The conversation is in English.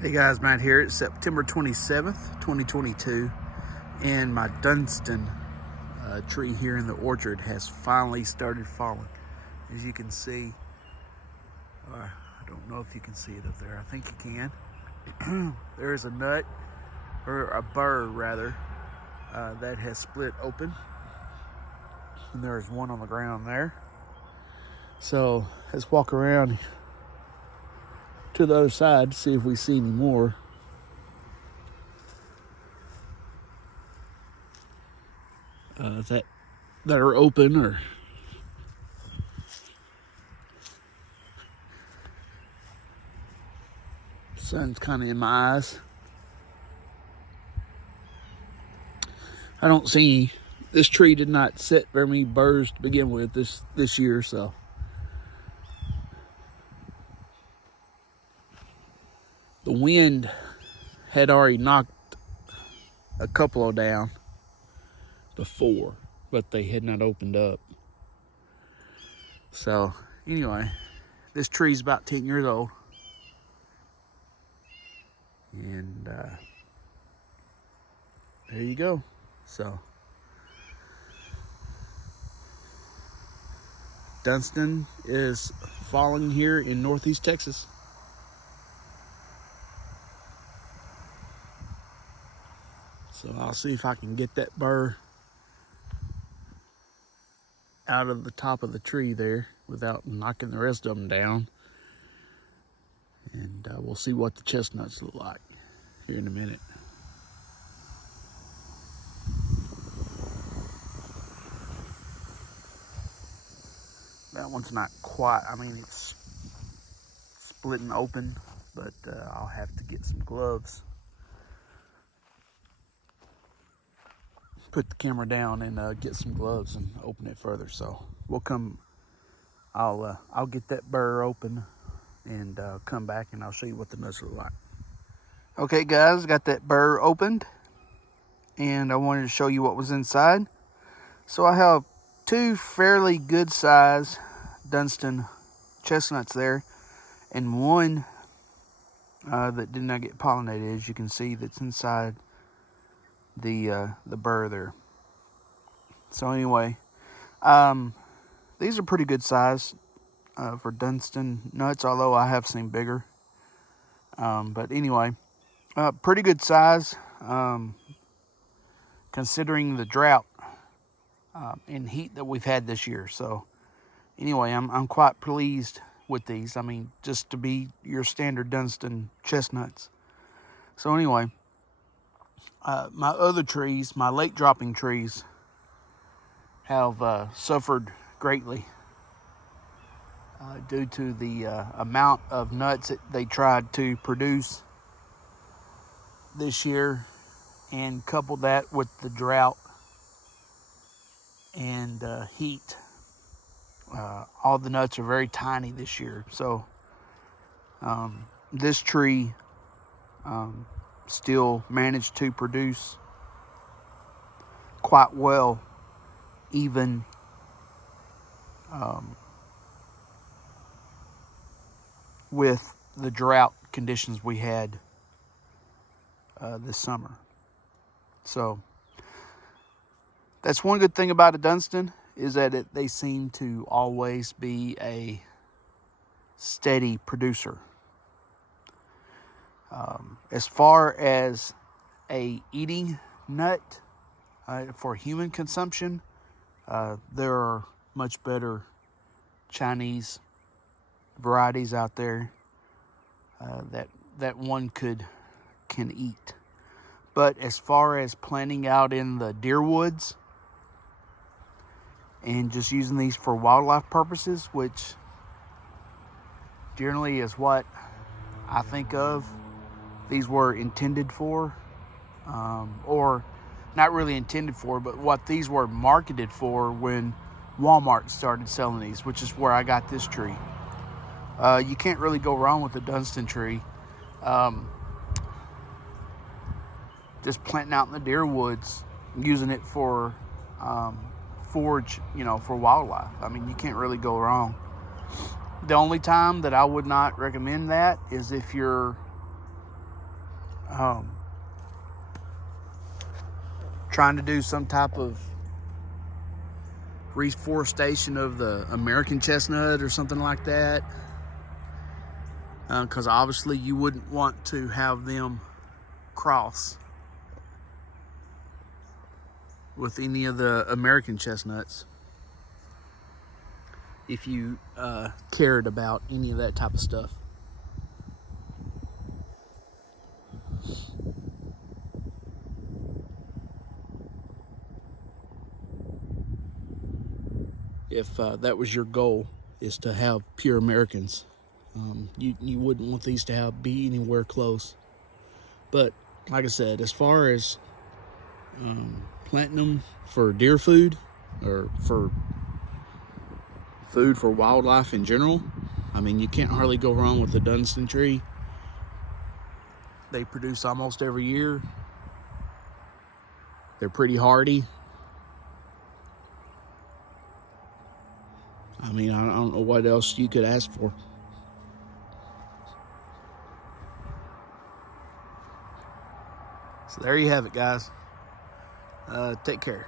Hey guys, Matt here. It's September 27th, 2022, and my Dunstan tree here in the orchard has finally started falling. As you can see, I don't know if you can see it up there. I think you can. There is a nut, or a burr rather, that has split open, and there is one on the ground there. So let's walk around to the other side to see if we see any more. That are open, or sun's kind of in my eyes. I don't see any. This tree did not set very many burrs to begin with this year, so the wind had already knocked a couple of down before, but they had not opened up. So anyway, this tree's about 10 years old, and there you go. So Dunstan is falling here in northeast Texas. So I'll see if I can get that burr out of the top of the tree there without knocking the rest of them down. And we'll see what the chestnuts look like here in a minute. That one's not quite, I mean, it's splitting open, but I'll have to get some gloves. Put the camera down and get some gloves and open it further. So we'll come, I'll get that burr open and come back and I'll show you what the nuts look like. Okay guys, got that burr opened and I wanted to show you what was inside. So I have two fairly good size Dunstan chestnuts there, and one that did not get pollinated, as you can see, that's inside the burr there. So anyway, these are pretty good size for Dunstan nuts, although I have seen bigger. But anyway, pretty good size considering the drought and heat that we've had this year. So anyway, I'm quite pleased with these. I mean, just to be your standard Dunstan chestnuts. So anyway, my other trees, my late dropping trees, have suffered greatly due to the amount of nuts that they tried to produce this year, and couple that with the drought and heat. All the nuts are very tiny this year. So this tree still managed to produce quite well, even with the drought conditions we had this summer. So that's one good thing about a Dunstan, is that they seem to always be a steady producer. As far as a eating nut for human consumption, there are much better Chinese varieties out there that one can eat. But as far as planting out in the deer woods and just using these for wildlife purposes, which generally is what I think of these were intended for, or not really intended for, but what these were marketed for when Walmart started selling these, which is where I got this tree. You can't really go wrong with a Dunstan tree. Just planting out in the deer woods, using it for forage, for wildlife. I mean, you can't really go wrong. The only time that I would not recommend that is if you're trying to do some type of reforestation of the American chestnut or something like that, because obviously you wouldn't want to have them cross with any of the American chestnuts if you cared about any of that type of stuff. If that was your goal, is to have pure Americans, you wouldn't want these to be anywhere close. But like I said, as far as planting them for deer food or for food for wildlife in general, I mean, you can't hardly go wrong with the Dunstan tree. They produce almost every year. They're pretty hardy. I mean, I don't know what else you could ask for. So there you have it, guys. Take care.